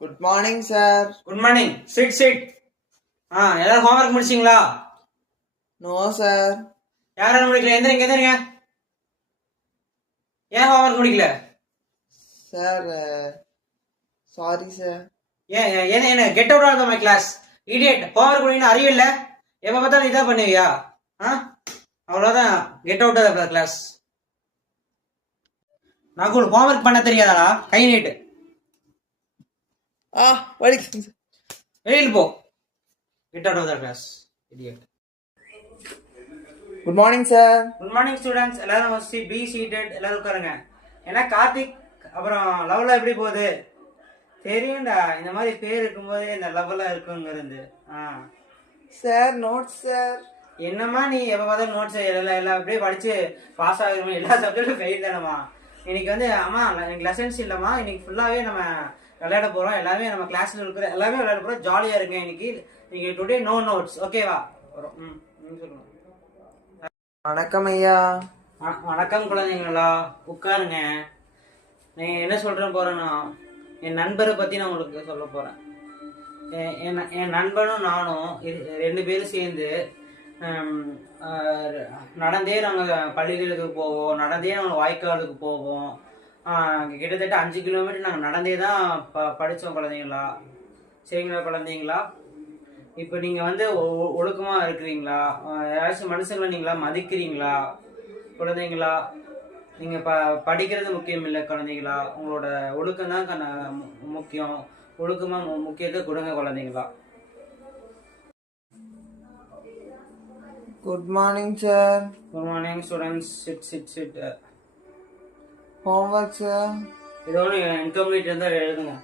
Good morning sir. Good morning. Sit. எல்லாரும் homework முடிச்சிங்களா? No sir. யாரும் முடிக்கல? எந்திரிங்க. ஏன் ஹோம்ஒர்க் முடிக்கல? Sir sorry sir. என்ன get out of my class idiot. Homework முடிக்கணும் அறிவு இல்ல? எப்ப பார்த்தாலும் இதான் பண்ணுவியா? அவ்வளவுதான், get out of the class. நான் கூட ஹோம்ஒர்க் பண்ண தெரியாதாடா? கை நீட்டு. வலிக்குது சார். வெளியில் போ. Get out of the class idiot. Good morning sir. Good morning students. எல்லாரும் பி சீட்டட். எல்லாரும் உட்காருங்க. ஏன்னா கார்த்திக், அப்புறம் லவ்ல எப்படி போகுது? தெரியும்டா, இந்த மாதிரி பேர் இருக்கும்போது இந்த லவ்ல இருக்குங்கிறது. Sir notes sir. என்னம்மா நீ எப்போ பார்த்தாலும் நோட்ஸ் எல்லாம் அப்படியே படிச்சு பாஸ் ஆகுறோம். எல்லா சப்ஜெக்டும் ஃபெயில் தானம்மா. இன்னைக்கு அம்மா எனக்கு லெசன்ஸ் இல்லைம்மா, இன்னைக்கு ஃபுல்லாகவே நம்ம விளையாட போகிறோம். எல்லாமே நம்ம கிளாஸில் இருக்கிற எல்லாமே விளையாட போகிறோம். ஜாலியாக இருங்க. இன்னைக்கு டுடே நோ நோட்ஸ், ஓகேவா? வரும். சொல்லணும். வணக்கம் ஐயா. வணக்கம் குழந்தைங்களா, உட்காருங்க. நீ என்ன சொல்றேன் போறேன்னா, என் நண்பரை பத்தி நான் உங்களுக்கு சொல்ல போறேன். என் நண்பனும் நானும் ரெண்டு பேரும் சேர்ந்து நடந்தே நாங்கள் பள்ளிகளுக்கு போவோம், நடந்தே நாங்கள் வாய்க்காலுக்கு போவோம். கிட்டத்தட்ட 5 கிலோமீட்டர் நாங்கள் நடந்தே தான் படித்தோம் குழந்தைங்களா. சரிங்களா குழந்தைங்களா? இப்போ நீங்கள் ஒழுக்கமாக இருக்கிறீங்களா? யாராச்சும் மனுஷங்களை நீங்களா மதிக்கிறீங்களா குழந்தைங்களா? நீங்கள் படிக்கிறது முக்கியம் இல்லை குழந்தைங்களா, உங்களோட ஒழுக்கம் தான் முக்கியம். ஒழுக்கமாக முக்கியத்தை கொடுங்க குழந்தைங்களா. Good morning sir. Good morning students. Sit. Homework sir. இது ஒன்று இன்கம்ப்ளீட் இருந்தால் எழுதுங்க.